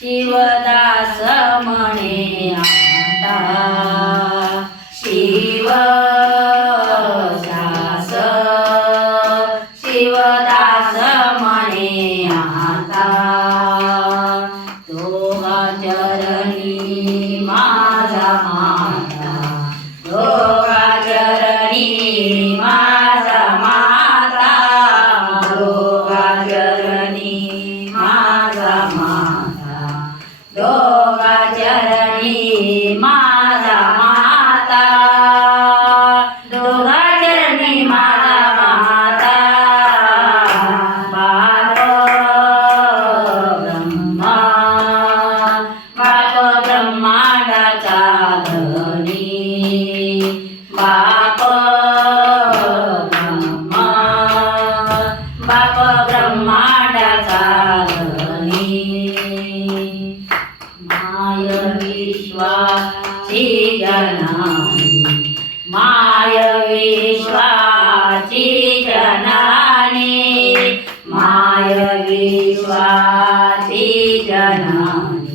शिवदास म्हणे आता शिवदास शिवदास म्हणे आता दोघा चरणी माझा माता दोघा चरणी माझा माता दोघा चरणी माझा माता दोघा चरणी माझा माता दोघा चरणी माझा माता बाप ब्रह्मा बाप ब्रह्मांडाचा धनी बाप ब्रह्मा बाप ब्रह्मांडाचा धनी माय विश्वाची जनानी माय विश्वाची जनानी माय विश्वाची जनानी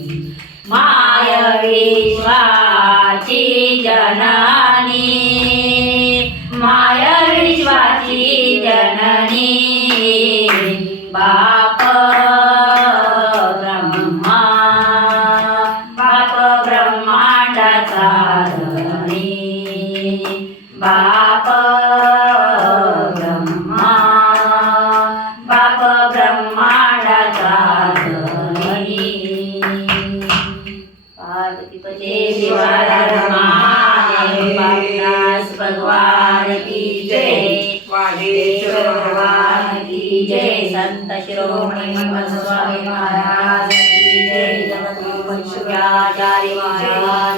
माय विश्वाची जननी माय विश्वाची जननी बाप ब्रह्मा बाप ब्रह्मांडाचा धनी बाप ब्रह्मा बाप ब्रह्मांडाचा धनी पार्वतीपते शिवाधार महादेव पार्वतीनाथ भगवान की जय वागेश्वर भगवान की जय संत शिरोमणी भगवत स्वामी महाराज की जय जगद्गुरु पंचुक्याचार्य महाराज